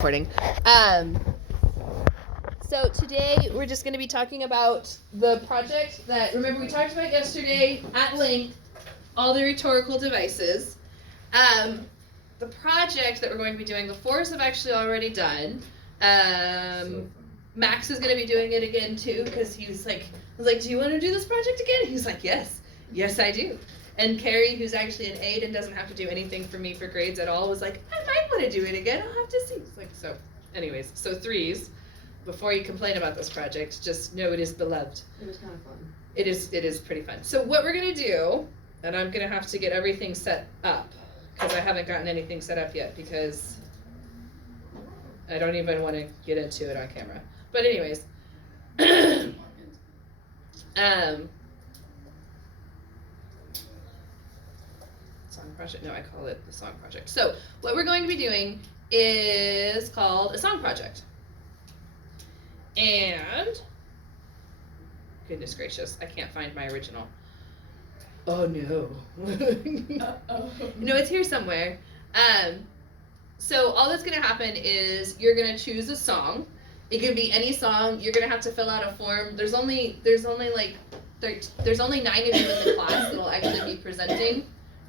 Recording. So today we're just going to be talking about the project that, remember, we talked about yesterday at length, all the rhetorical devices. The project that we're going to be doing, the fours have actually already done. Max is going to be doing it again too, because he was like, I was like, do you want to do this project again? He was like, yes, I do. And Carrie, who's actually an aide and doesn't have to do anything for me for grades at all, was like, I might want to do it again. I'll have to see. It's like, so anyways, so threes, before you complain about this project, just know it is beloved. It was kind of fun. It is pretty fun. So what we're going to do, and I'm going to have to get everything set up, because I haven't gotten anything set up yet, because I don't even want to get into it on camera. But anyways, song project, no, I call it the song project. So what we're going to be doing is called a song project. And, goodness gracious, I can't find my original. Oh no. No, it's here somewhere. So all that's gonna happen is you're gonna choose a song. It could be any song. You're gonna have to fill out a form. There's only 9 of you in the class that will actually be presenting,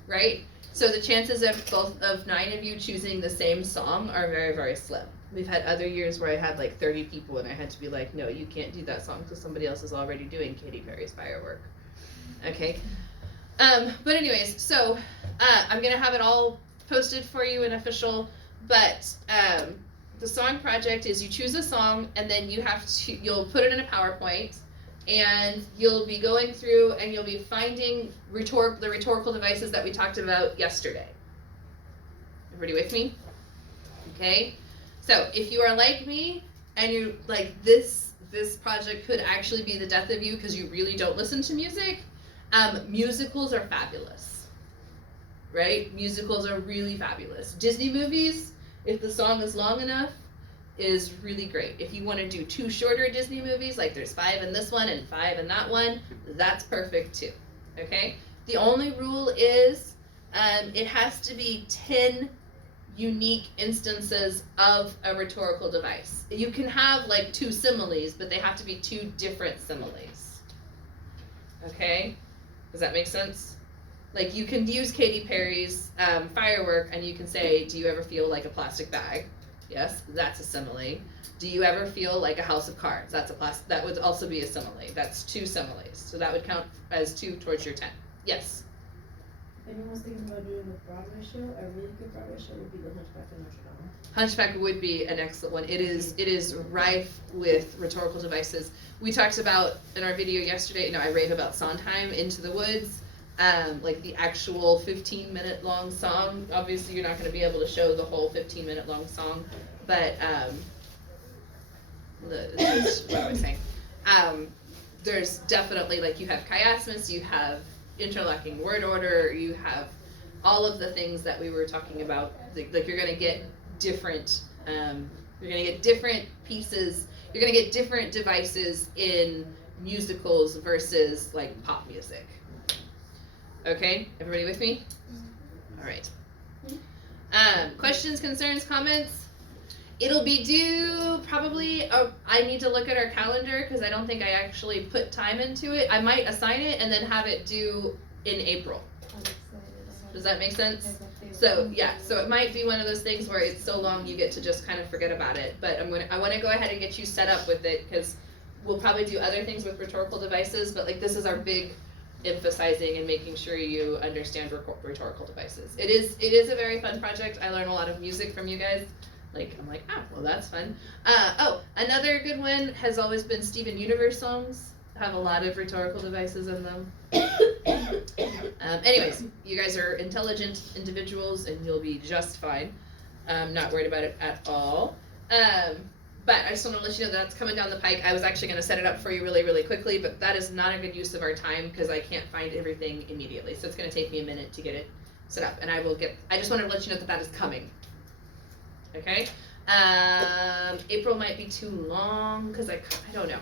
right? So the chances of 9 of you choosing the same song are very, very slim. We've had other years where I had like 30 people and I had to be like, no, you can't do that song because somebody else is already doing Katy Perry's Firework. Okay. But anyways, so I'm gonna have it all posted for you and official. But the song project is you choose a song and then you'll put it in a PowerPoint and you'll be going through and you'll be finding the rhetorical devices that we talked about yesterday. Everybody with me? Okay. So if you are like me and you're like this project could actually be the death of you because you really don't listen to music, musicals are fabulous, right? Musicals are really fabulous. Disney movies, if the song is long enough, is really great. If you want to do 2 shorter Disney movies, like there's 5 in this one and 5 in that one, that's perfect too, okay? The only rule is it has to be 10 unique instances of a rhetorical device. You can have like 2 similes, but they have to be 2 different similes, okay? Does that make sense? Like you can use Katy Perry's Firework and you can say, do you ever feel like a plastic bag? Yes, that's a simile. Do you ever feel like a house of cards? That would also be a simile. That's 2 similes. So that would count as 2 towards your 10. Yes? If anyone's thinking about doing a Broadway show, a really good Broadway show would be The Hunchback of Notre Dame. Hunchback would be an excellent one. It is rife with rhetorical devices. We talked about in our video yesterday, I rave about Sondheim, Into the Woods. Like the actual 15-minute long song. Obviously, you're not going to be able to show the whole 15-minute long song, but what was I saying? There's definitely, like, you have chiasmus, you have interlocking word order, you have all of the things that we were talking about. Like you're going to get different. You're going to get different pieces. You're going to get different devices in musicals versus like pop music. Okay, everybody with me? All right. Questions, concerns, comments? It'll be due probably, I need to look at our calendar because I don't think I actually put time into it. I might assign it and then have it due in April. Does that make sense? So yeah, so it might be one of those things where it's so long you get to just kind of forget about it. But I want to go ahead and get you set up with it because we'll probably do other things with rhetorical devices, but like this is our big emphasizing and making sure you understand rhetorical devices. It is a very fun project. I learn a lot of music from you guys. Like I'm like, well that's fun. Another good one has always been Steven Universe songs. Have a lot of rhetorical devices in them. Anyways, you guys are intelligent individuals and you'll be just fine. Not worried about it at all. But I just want to let you know that's coming down the pike. I was actually going to set it up for you really, really quickly, but that is not a good use of our time because I can't find everything immediately. So it's going to take me a minute to get it set up. And I just wanted to let you know that is coming. Okay? April might be too long because I don't know.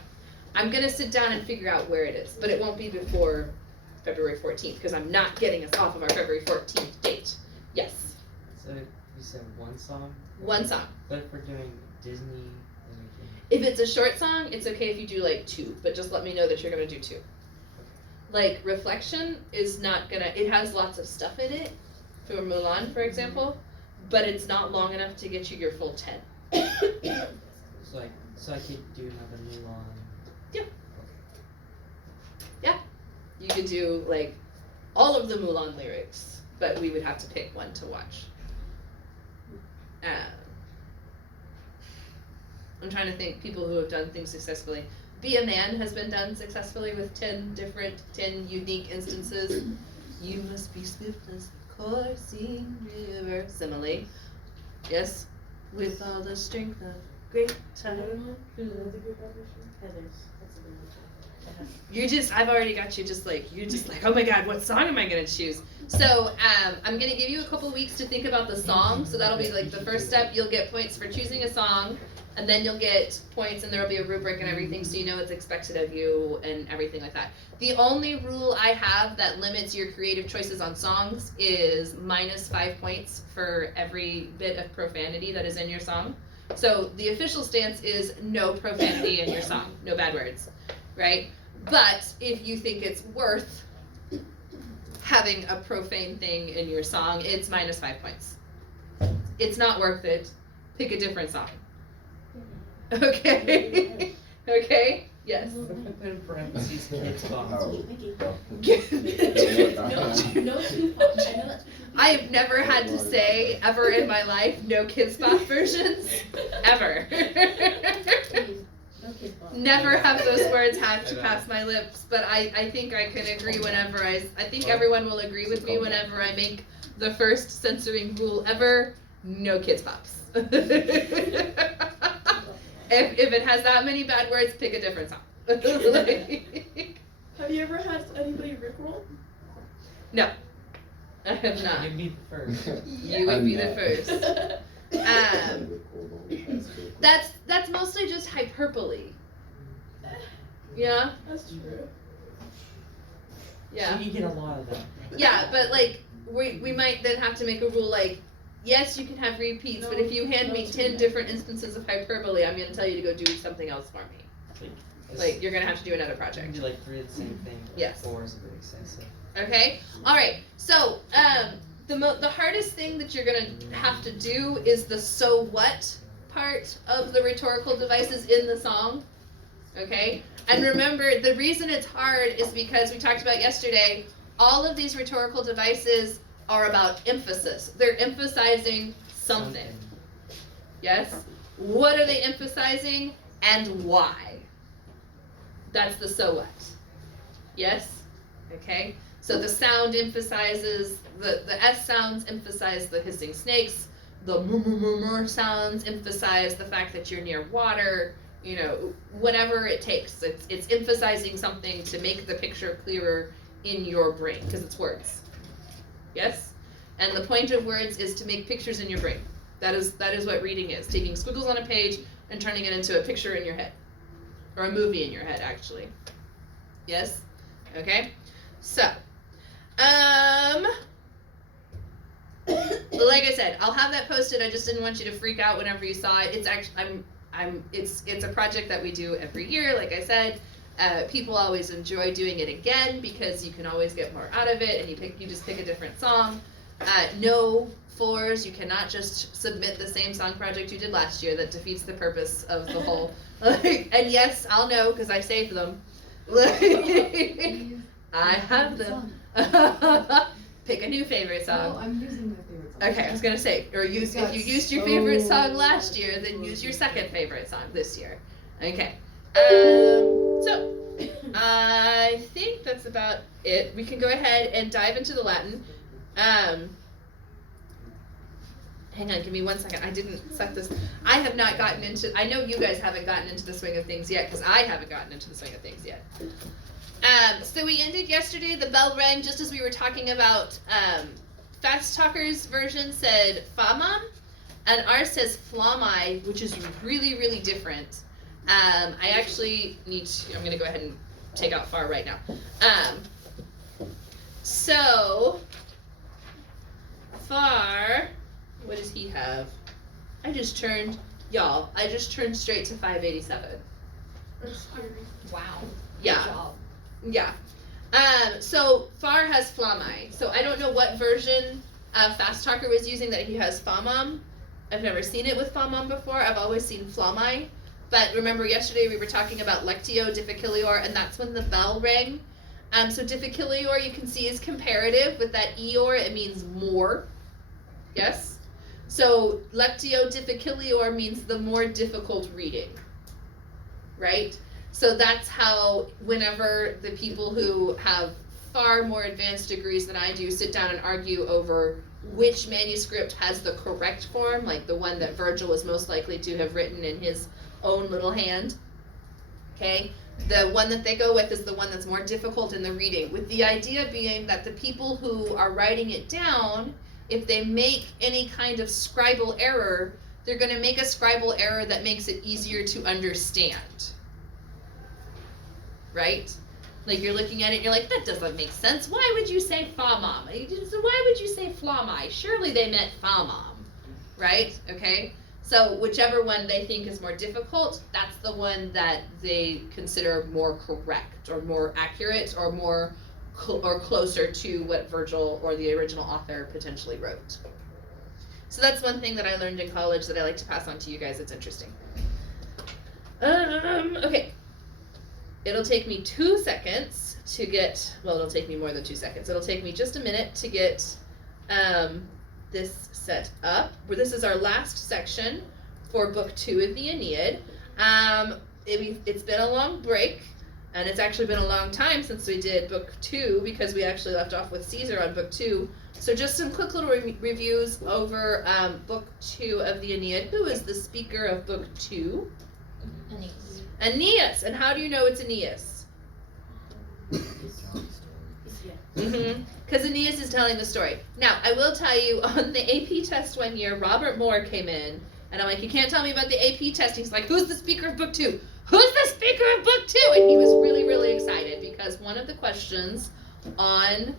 I'm going to sit down and figure out where it is, but it won't be before February 14th because I'm not getting us off of our February 14th date. Yes? So You said one song? One song. But if we're doing Disney, then we can. If it's a short song, it's okay if you do like 2, but just let me know that you're gonna do 2. Like Reflection is not gonna. It has lots of stuff in it, for Mulan, for example, but it's not long enough to get you your full 10. So I could do another Mulan. You could do like all of the Mulan lyrics, but we would have to pick one to watch. I'm trying to think people who have done things successfully. Be a Man has been done successfully with 10 unique instances. You must be swift as the coursing river. Simile. Yes. With all the strength of great time. Another group audition? Heathers. That's a good one. I've already got you you're just like, oh my god, what song am I gonna choose? So, I'm gonna give you a couple weeks to think about the song, so that'll be like the first step. You'll get points for choosing a song, and then you'll get points, and there'll be a rubric and everything, so you know what's expected of you and everything like that. The only rule I have that limits your creative choices on songs is -5 points for every bit of profanity that is in your song. So the official stance is no profanity in your song, no bad words, right? But if you think it's worth having a profane thing in your song, it's -5 points. It's not worth it. Pick a different song. Okay? Okay? Yes. What if I put in parentheses kids songs? No Tupac. I know that's I have never had to say ever in my life no Kids Bop versions. Ever. no Kids Bop. Never have those words had to pass my lips, but I think I can agree whenever I think everyone will agree with me whenever I make the first censoring rule ever, no Kids Bops. If it has that many bad words, pick a different song. Have you ever had anybody rickroll? No, I have not. You'd be the first. You would be the first. That's mostly just hyperbole. Yeah. That's true. Yeah. So you get a lot of that. Yeah, but like we might then have to make a rule like, yes, you can have repeats, but if you hand me 10 different instances of hyperbole, I'm going to tell you to go do something else for me. Like you're going to have to do another You can project. do like 3 of the same thing. Yes. 4 is a bit excessive. Okay? All right. So, the hardest thing that you're going to have to do is the so what part of the rhetorical devices in the song. Okay? And remember, the reason it's hard is because we talked about yesterday, all of these rhetorical devices are about emphasis. They're emphasizing something. Yes? What are they emphasizing and why? That's the so what. Yes? Okay? So the sound emphasizes, the S sounds emphasize the hissing snakes, the murmur sounds emphasize the fact that you're near water, you know, whatever it takes. It's emphasizing something to make the picture clearer in your brain, because it's words. Yes? And the point of words is to make pictures in your brain. That is what reading is. Taking squiggles on a page and turning it into a picture in your head. Or a movie in your head, actually. Yes? Okay? So, like I said, I'll have that posted. I just didn't want you to freak out whenever you saw it. It's actually, it's a project that we do every year, like I said. People always enjoy doing it again because you can always get more out of it, and you just pick a different song. No fours, you cannot just submit the same song project you did last year. That defeats the purpose of the whole. And yes, I'll know because I saved them. I have them. Pick a new favorite song. No, I'm using my favorite song. Okay, I was gonna say, if you used your favorite song last year, then use your second favorite song this year. Okay. So I think that's about it. We can go ahead and dive into the Latin. Hang on, give me 1 second. I didn't set this. I have not gotten into. I know you guys haven't gotten into the swing of things yet, because I haven't gotten into the swing of things yet. So we ended yesterday. The bell rang just as we were talking about. Fast Talker's version said "famam," and ours says "flamai," which is really, really different. I actually need to. I'm gonna go ahead and take out far right now. So far. What does he have? I just turned straight to 587. Wow. Yeah. Good job. Yeah. So Far has Flamai. So I don't know what version Fast Talker was using that he has Famam. I've never seen it with Famam before. I've always seen Flamai. But remember yesterday we were talking about Lectio, Difficilior, and that's when the bell rang. So Difficilior you can see is comparative. With that Eor, it means more. Yes? So Lectio Difficilior means the more difficult reading. Right? So that's how whenever the people who have far more advanced degrees than I do sit down and argue over which manuscript has the correct form, like the one that Virgil is most likely to have written in his own little hand, okay? The one that they go with is the one that's more difficult in the reading, with the idea being that the people who are writing it down, if they make any kind of scribal error, they're going to make a scribal error that makes it easier to understand. Right? Like you're looking at it, you're like, that doesn't make sense. Why would you say famam? Why would you say flamai? Surely they meant famam. Right? Okay? So whichever one they think is more difficult, that's the one that they consider more correct or more accurate or more or closer to what Virgil or the original author potentially wrote. So that's one thing that I learned in college that I like to pass on to you guys. It's interesting. Okay. It'll take me 2 seconds to get, well, it'll take me more than 2 seconds. It'll take me just a minute to get this set up. This is our last section for Book 2 of the Aeneid. It's been a long break, and it's actually been a long time since we did Book 2 because we actually left off with Caesar on Book 2. So just some quick little reviews over Book 2 of the Aeneid. Who is the speaker of Book 2? Aeneas. Aeneas. And how do you know it's Aeneas? Because Aeneas is telling the story. Now, I will tell you, on the AP test one year, Robert Moore came in, and I'm like, you can't tell me about the AP test. He's like, who's the speaker of Book 2? Who's the speaker of Book 2? And he was really, really excited because one of the questions on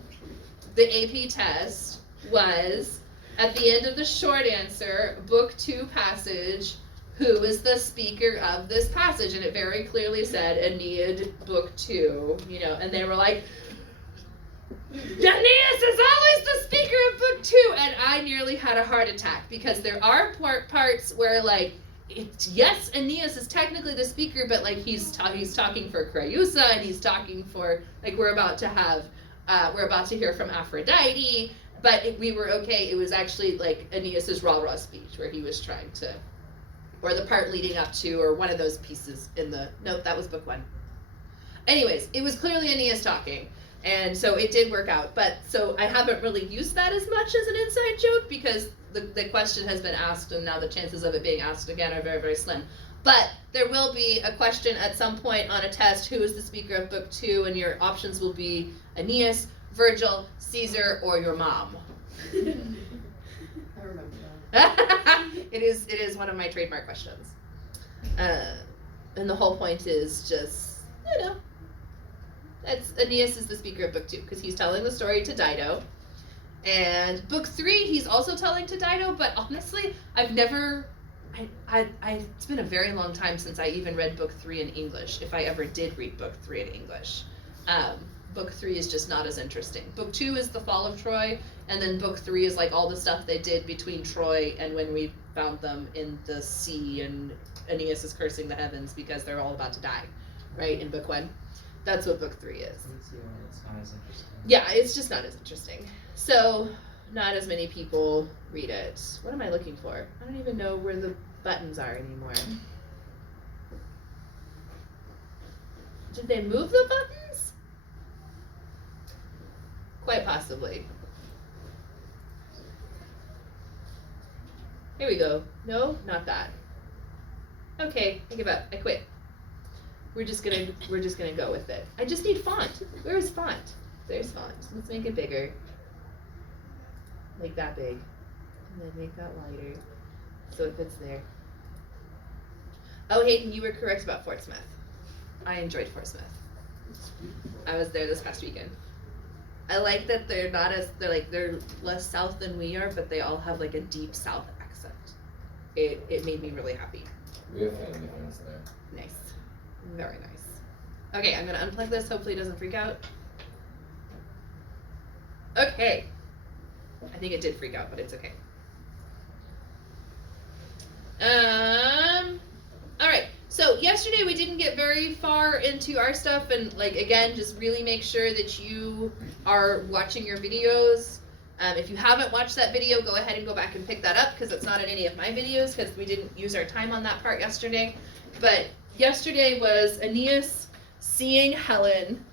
the AP test was, at the end of the short answer, Book 2 passage, who is the speaker of this passage? And it very clearly said Aeneid, Book 2, and they were like, Aeneas is always the speaker of Book 2, and I nearly had a heart attack because there are parts where, like, yes, Aeneas is technically the speaker, but like he's talking for Creusa, and he's talking for, like, we're about to hear from Aphrodite, but we were okay. It was actually like Aeneas's rah-rah speech where he was trying to, or the part leading up to, or one of those pieces in the, nope, that was Book 1. Anyways, it was clearly Aeneas talking. And so it did work out, but so I haven't really used that as much as an inside joke because the question has been asked, and now the chances of it being asked again are very, very slim. But there will be a question at some point on a test, who is the speaker of Book 2, and your options will be Aeneas, Virgil, Caesar, or your mom. I remember that. It is one of my trademark questions. And the whole point is just, Aeneas is the speaker of Book 2 because he's telling the story to Dido. And Book 3, he's also telling to Dido, but honestly, I've never, it's been a very long time since I even read Book 3 in English, if I ever did read Book 3 in English. Book 3 is just not as interesting. Book 2 is the fall of Troy, and then Book 3 is like all the stuff they did between Troy and when we found them in the sea, and Aeneas is cursing the heavens because they're all about to die, right, in Book 1. That's what Book 3 is. It's not as interesting. Yeah, it's just not as interesting. So, not as many people read it. What am I looking for? I don't even know where the buttons are anymore. Did they move the buttons? Quite possibly. Here we go. No, not that. Okay, I give up. I quit. We're just gonna go with it. I just need font. Where is font? There's font. Let's make it bigger. Like that big. And then make that wider. So it fits there. Oh, Hayden, you were correct about Fort Smith. I enjoyed Fort Smith. I was there this past weekend. I like that they're not as they're less south than we are, but they all have like a deep south accent. It made me really happy. We have family friends there. Nice. Very nice. Okay, I'm gonna unplug this, hopefully it doesn't freak out. Okay. I think it did freak out, but it's okay. Alright, so yesterday we didn't get very far into our stuff, and like again, just really make sure that you are watching your videos. If you haven't watched that video, go ahead and go back and pick that up, because it's not in any of my videos, because we didn't use our time on that part yesterday. But yesterday was Aeneas seeing Helen.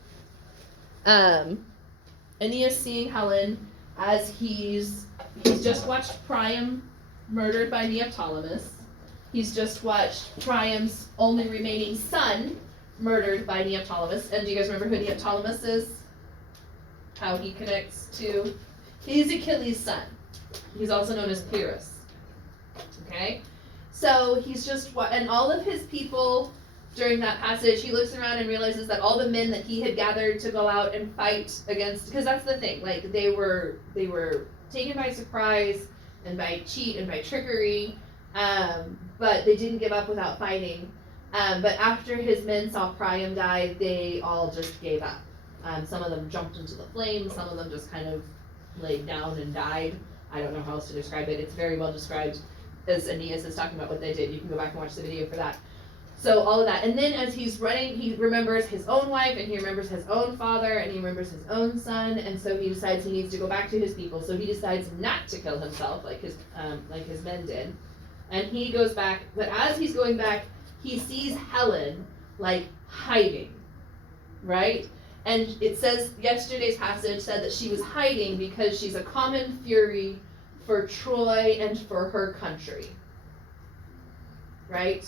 Aeneas seeing Helen as he's just watched Priam murdered by Neoptolemus. He's just watched Priam's only remaining son murdered by Neoptolemus. And do you guys remember who Neoptolemus is? How he connects to? He's Achilles' son. He's also known as Pyrrhus. Okay? So he's just, and all of his people during that passage, he looks around and realizes that all the men that he had gathered to go out and fight against, because that's the thing, like they were taken by surprise and by cheat and by trickery, but they didn't give up without fighting. But after his men saw Priam die, they all just gave up. Some of them jumped into the flames, some of them just kind of laid down and died. I don't know how else to describe it. It's very well described as Aeneas is talking about what they did. You can go back and watch the video for that. So all of that. And then as he's running, he remembers his own wife, and he remembers his own father, and he remembers his own son, and so he decides he needs to go back to his people. So he decides not to kill himself like his men did. And he goes back, but as he's going back, he sees Helen like hiding, right? And it says, yesterday's passage said that she was hiding because she's a common fury for Troy and for her country, right?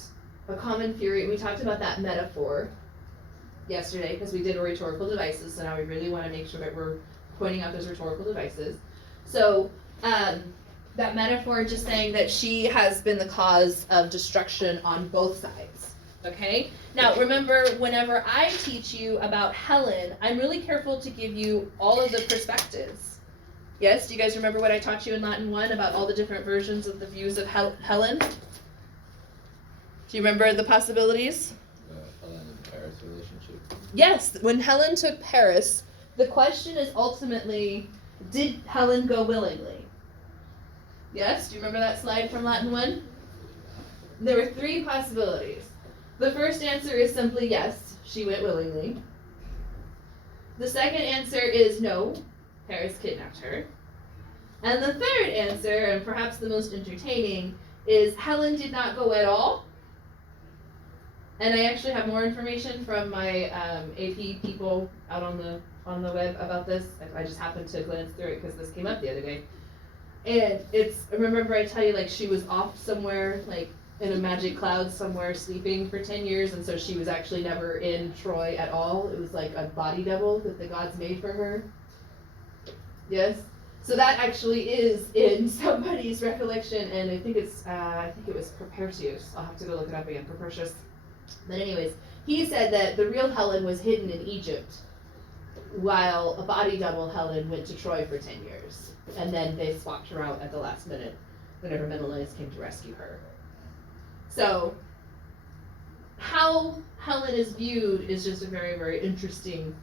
A common fury. We talked about that metaphor yesterday because we did rhetorical devices, so now we really want to make sure that we're pointing out those rhetorical devices. So that metaphor just saying that she has been the cause of destruction on both sides. Okay? Now remember, whenever I teach you about Helen, I'm really careful to give you all of the perspectives. Yes? Do you guys remember what I taught you in Latin 1 about all the different versions of the views of Helen? Do you remember the possibilities? The Helen and Paris relationship. Yes, when Helen took Paris, the question is ultimately, did Helen go willingly? Yes, do you remember that slide from Latin 1? There were 3 possibilities. The first answer is simply yes, she went willingly. The second answer is no, Paris kidnapped her. And the third answer, and perhaps the most entertaining, is Helen did not go at all. And I actually have more information from my AP people out on the web about this. I just happened to glance through it because this came up the other day. And remember I tell you, like, she was off somewhere, like, in a magic cloud somewhere sleeping for 10 years, and so she was actually never in Troy at all. It was like a body double that the gods made for her. Yes? So that actually is in somebody's recollection, and I think it was Propertius. I'll have to go look it up again, Propertius. But anyways, he said that the real Helen was hidden in Egypt, while a body double Helen went to Troy for 10 years. And then they swapped her out at the last minute whenever Menelaus came to rescue her. So, how Helen is viewed is just a very, very interesting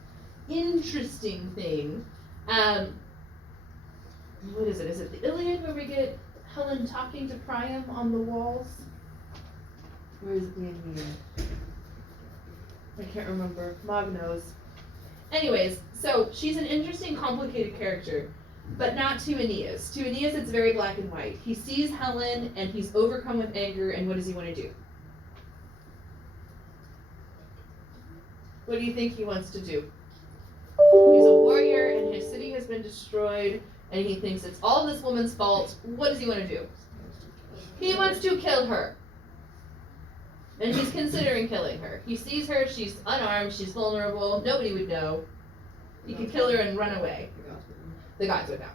thing. What is it? Is it the Iliad where we get Helen talking to Priam on the walls? Where is it the Aeneid? I can't remember. Mog knows. Anyways, so she's an interesting, complicated character, but not to Aeneas. To Aeneas, it's very black and white. He sees Helen, and he's overcome with anger, and what does he want to do? What do you think he wants to do? He's a warrior, and his city has been destroyed, and he thinks it's all this woman's fault. What does he want to do? He wants to kill her. And he's considering killing her. He sees her, she's unarmed, she's vulnerable, nobody would know. He could kill her and run away. The gods would know.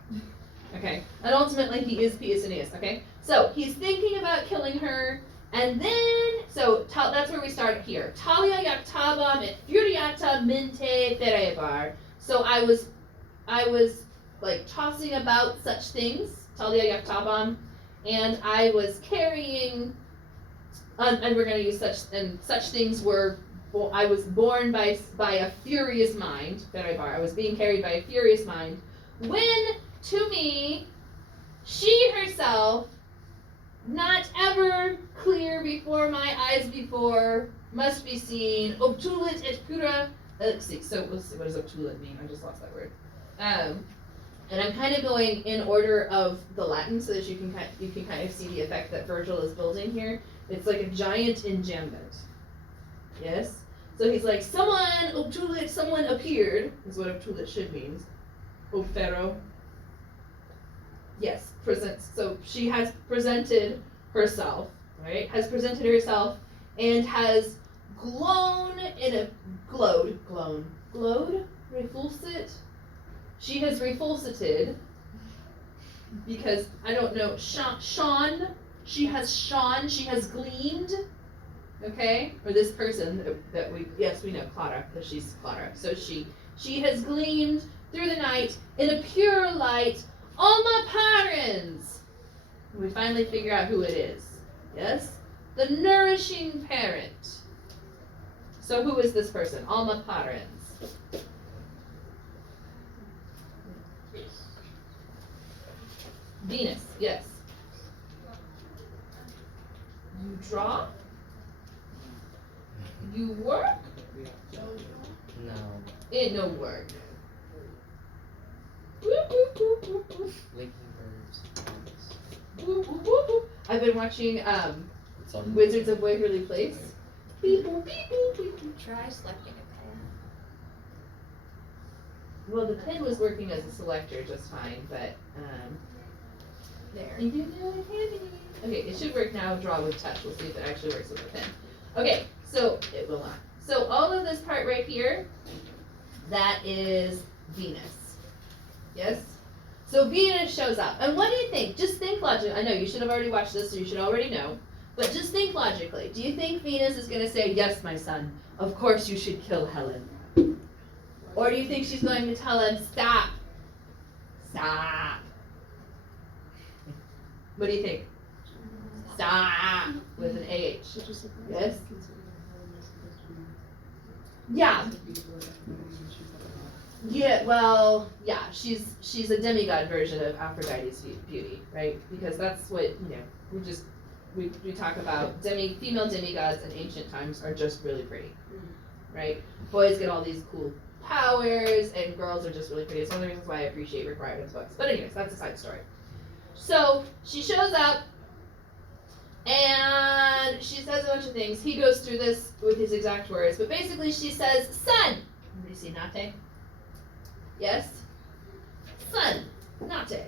Okay? And ultimately he is Aeneas, okay? So he's thinking about killing her, and then, so that's where we start here. Talia jactabam et furiata mente ferebar. So I I was like tossing about such things, Talia Yaktaban, and I was carrying, and we're gonna use such things were, I was born by a furious mind, I was being carried by a furious mind, when to me, she herself, not ever clear before my eyes before, must be seen, obtulit et pura. Let's see, what does obtulit mean? I just lost that word. And I'm kind of going in order of the Latin so that you can kind of see the effect that Virgil is building here. It's like a giant enjambment. Yes? So he's like, someone appeared, is what obtulit should mean. Obfero. Yes, presents. So she has presented herself, right? Has presented herself and has glowed, refulsate. She has refulsated because I don't know, shone. She has gleamed. Okay, or this person that we know, Clara, that she's Clara. So she has gleamed through the night in a pure light. Alma parens. We finally figure out who it is. Yes? The nourishing parent. So who is this person? Alma parens. Venus, yes. You draw? You work? No. It no work. Waking birds. I've been watching It's on. Wizards of Waverly Place. Beep, boop, beep, boop, beep, boop. Try selecting a pen. Well, the pen was working as a selector just fine, but There. okay, it should work now. Draw with touch. We'll see if it actually works with a pen. Okay, so it will not. So all of this part right here, that is Venus. Yes? So Venus shows up. And what do you think? Just think logically. I know you should have already watched this, so you should already know. But just think logically. Do you think Venus is going to say, yes, my son, of course you should kill Helen? Or do you think she's going to tell him, stop? Stop. What do you think? Stop. With an AH. Yes? Yeah. Yeah, well, yeah, she's a demigod version of Aphrodite's beauty, right? Because that's what, we talk about female demigods in ancient times are just really pretty, right? Boys get all these cool powers, and girls are just really pretty. It's one of the reasons why I appreciate Rick Riordan's books. But anyways, that's a side story. So she shows up, and she says a bunch of things. He goes through this with his exact words, but basically she says, son, do you see Nate? Yes? Son, Nate.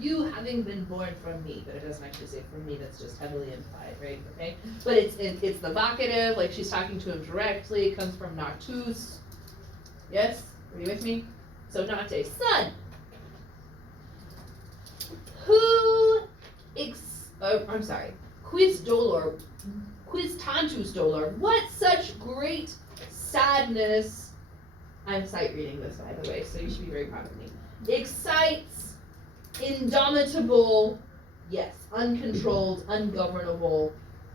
You having been born from me, but it doesn't actually say from me, that's just heavily implied, right? Okay? But it's the vocative, like she's talking to him directly, it comes from natus. Yes? Are you with me? So Nate, son, quis tantus dolor, what such great sadness, I'm sight reading this by the way, so you should be very proud of me, excites indomitable, yes, uncontrolled, ungovernable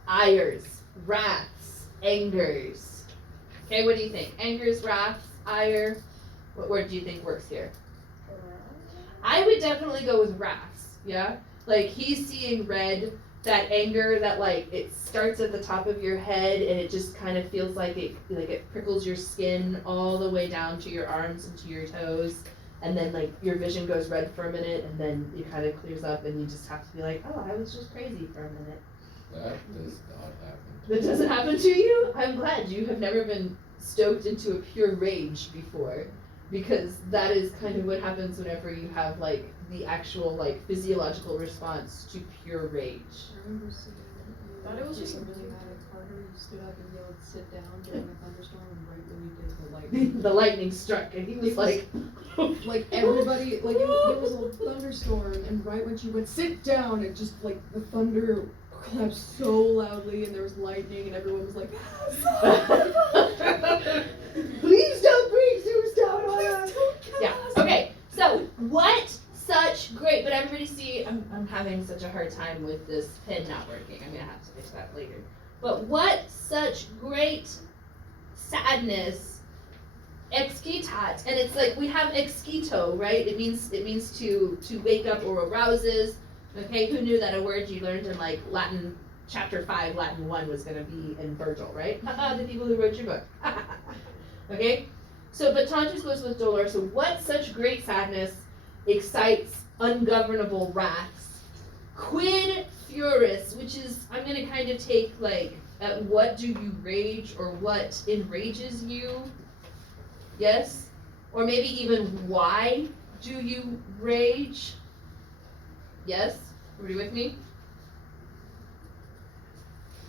ires, wraths, angers. Okay, what do you think? Angers, wraths, ire, what word do you think works here? I would definitely go with wraths, yeah? Like, he's seeing red, that anger that, like, it starts at the top of your head and it just kind of feels like it prickles your skin all the way down to your arms and to your toes. And then, like, your vision goes red for a minute and then it kind of clears up and you just have to be like, oh, I was just crazy for a minute. That does not happen. That doesn't happen to you? I'm glad you have never been stoked into a pure rage before. Because that is kind of what happens whenever you have, like, the actual, like, physiological response to pure rage. I remember seeing Thought it was just just really mad at Carter. You stood up and yelled, "Sit down!" during a thunderstorm, and right when you did, the lightning. The lightning struck and he was like, Like everybody, like there was a thunderstorm, and right when she went, "Sit down!" it just like the thunder clapped so loudly, and there was lightning, and everyone was like, please don't bring Zeus down on us. "Please don't what such great, but everybody see, I'm having such a hard time with this pen not working. I'm gonna have to fix that later. But what such great sadness excitat, and it's like we have excito, right? It means to wake up or arouses. Okay, who knew that a word you learned in like Latin chapter 5, Latin 1 was gonna be in Virgil, right? The people who wrote your book. Okay? So but tantus goes with dolor, so what such great sadness excites ungovernable wraths. Quid furis, which is, I'm gonna kind of take like, at what do you rage or what enrages you? Yes? Or maybe even why do you rage? Yes? Are you with me?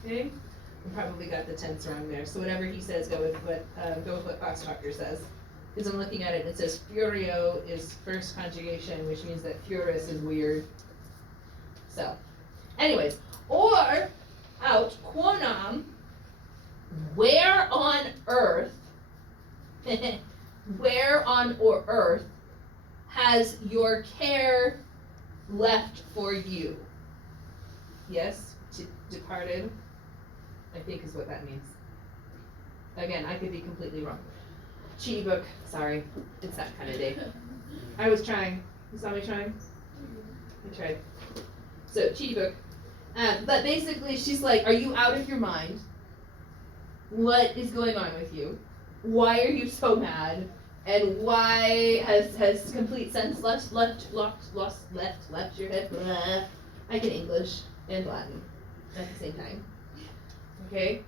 Okay? I probably got the tense wrong there. So whatever he says, go with what Fox Doctor says. Because I'm looking at it, it says furio is first conjugation, which means that furis is weird. So, anyways, or out quonam, where on earth, where on or earth has your care left for you? Yes, departed, I think is what that means. Again, I could be completely wrong. Cheaty book, sorry, it's that kind of day. I was trying. You saw me trying? I tried. So, cheaty book. But basically, she's like, are you out of your mind? What is going on with you? Why are you so mad? And why has complete sense left your head? Blah. I can English and Latin at the same time. Okay?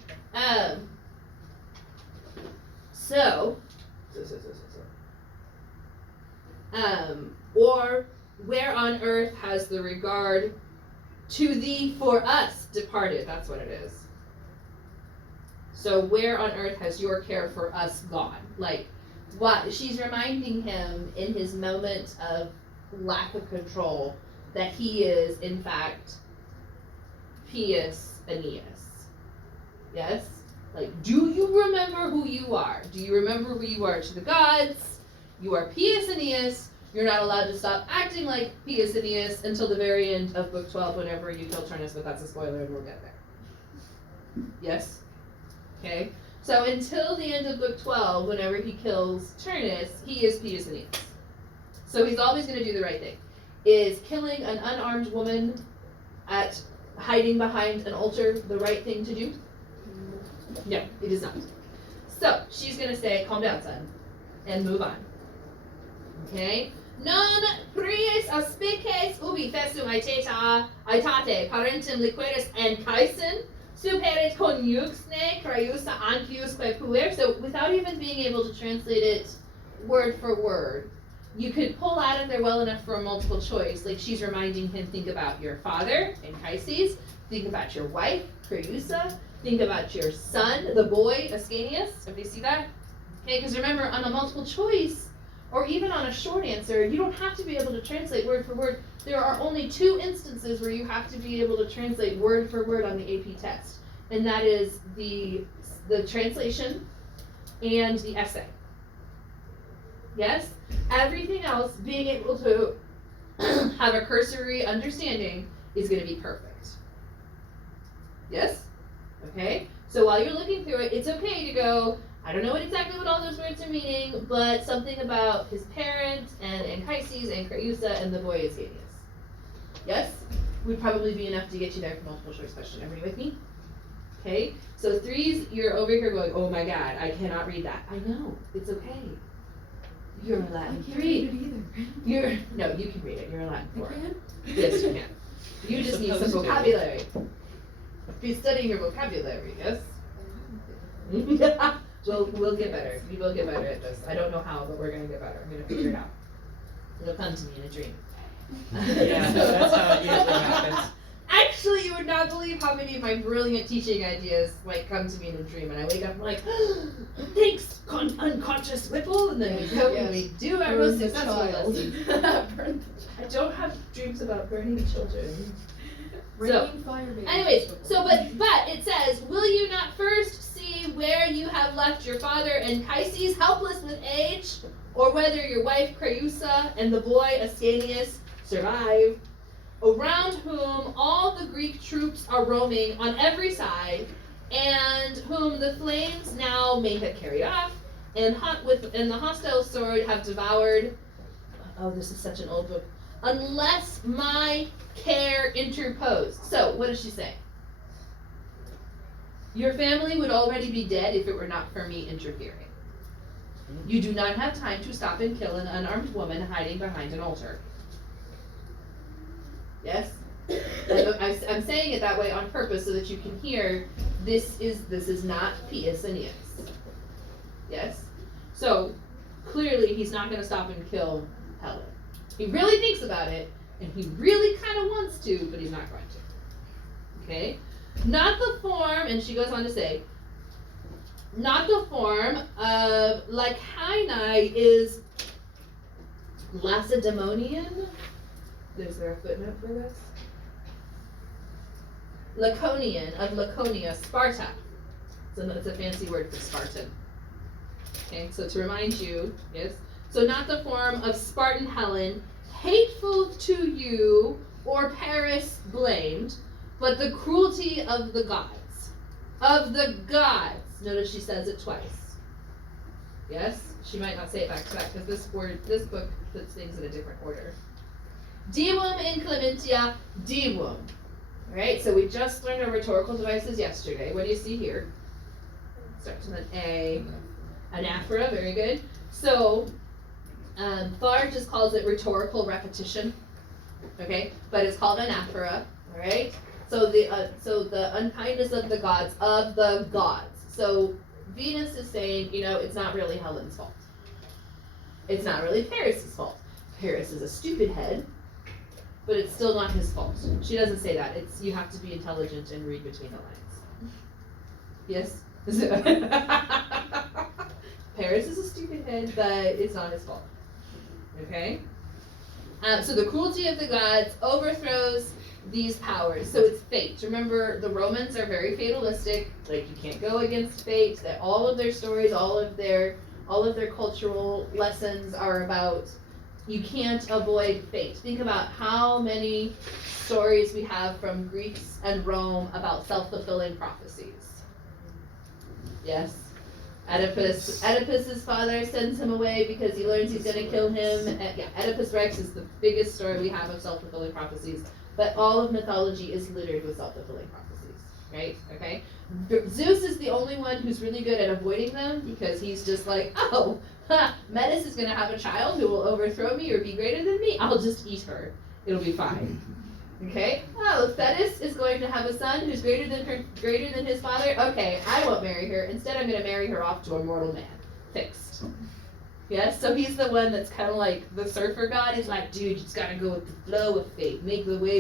Or where on earth has the regard to thee for us departed? That's what it is. So where on earth has your care for us gone? Like, what? She's reminding him in his moment of lack of control that he is, in fact, Pius Aeneas. Yes? Like, do you remember who you are? Do you remember who you are to the gods? You are Pius Aeneas. You're not allowed to stop acting like Pius Aeneas until the very end of book 12 whenever you kill Turnus, but that's a spoiler and we'll get there. Yes? Okay? So until the end of book 12, whenever he kills Turnus, he is Pius Aeneas. So he's always going to do the right thing. Is killing an unarmed woman at hiding behind an altar the right thing to do? No, it is not. So she's going to say, calm down, son, and move on. Okay? Non prius aspices ubi fessum aetate parentum liquidus Anchisin superit conjuxne craiusa anciusque puer. So without even being able to translate it word for word, you could pull out of there well enough for a multiple choice. Like she's reminding him, think about your father, Anchises, think about your wife, Creusa, think about your son, the boy, Ascanius. Everybody see that? Okay, because remember, on a multiple choice, or even on a short answer, you don't have to be able to translate word for word. There are only 2 instances where you have to be able to translate word for word on the AP test. And that is the translation and the essay. Yes? Everything else, being able to have a cursory understanding is going to be perfect. Yes? Okay? So while you're looking through it, it's okay to go, I don't know exactly what all those words are meaning, but something about his parents and Anchises and Creusa and the boy Ascanius. Yes? Would probably be enough to get you there for multiple choice question. Everybody with me? Okay? So 3s, you're over here going, oh my god, I cannot read that. I know. It's okay. You're a Latin 3. Either. No, you can read it. You're a Latin 4. I can? Yes, you can. You You're just need some supposed to. vocabulary. Be studying your vocabulary, yes? We'll get better. We will get better at this. I don't know how, but we're gonna get better. I'm gonna figure it out. It'll come to me in a dream. Yeah, that's how it usually happens. Actually, you would not believe how many of my brilliant teaching ideas like come to me in a dream, and I wake up and I'm like, thanks, unconscious Whipple, and then we go and we do our most successful lesson. I don't have dreams about burning children. Raining fire babies. Anyways, so but it says, will you not first see where you have left your father Anchises helpless with age? or whether your wife Creusa and the boy Ascanius survive, around whom all the Greek troops are roaming on every side, and whom the flames now may have carried off, and the hostile sword have devoured. Oh, this is such an old book. Unless my care interposed. So, what does she say? Your family would already be dead if it were not for me interfering. You do not have time to stop and kill an unarmed woman hiding behind an altar. Yes? I'm saying it that way on purpose so that you can hear this is not Pius Aeneas. Yes? So, clearly he's not going to stop and kill Helen. He really thinks about it, and he really kind of wants to, but he's not going to. Okay? Not the form, and she goes on to say, not the form of Laconae is Lacedaemonian. Is there a footnote for this? Laconian, of Laconia, Sparta. It's a fancy word for Spartan. Okay, so to remind you, yes. So not the form of Spartan Helen, hateful to you, or Paris blamed, but the cruelty of the gods. Of the gods. Notice she says it twice. Yes? She might not say it back to back because this book puts things in a different order. Divum inclementia divum. Alright, so we just learned our rhetorical devices yesterday. What do you see here? Starts with an A. Anaphora, very good. So, Farr just calls it rhetorical repetition. Okay? But it's called anaphora. Alright? So the unkindness of the gods, So Venus is saying, it's not really Helen's fault. It's not really Paris' fault. Paris is a stupid head, but it's still not his fault. She doesn't say that. You have to be intelligent and read between the lines. Yes? Paris is a stupid head, but it's not his fault. Okay? So the cruelty of the gods overthrows these powers. So it's fate. Remember, the Romans are very fatalistic. Like, you can't go against fate. That all of their stories, all of their cultural lessons are about you can't avoid fate. Think about how many stories we have from Greece and Rome about self-fulfilling prophecies. Yes? Oedipus's father sends him away because he learns he's going to kill him. Oedipus Rex is the biggest story we have of self-fulfilling prophecies. But all of mythology is littered with self-fulfilling prophecies, right? Okay? Zeus is the only one who's really good at avoiding them because he's just like, Metis is going to have a child who will overthrow me or be greater than me. I'll just eat her. It'll be fine. Okay? Oh, Thetis is going to have a son who's greater than his father. Okay, I won't marry her. Instead, I'm going to marry her off to a mortal man. Fixed. Yes, so he's the one that's kind of like the surfer god. He's like, dude, you just got to go with the flow of fate. Make the wave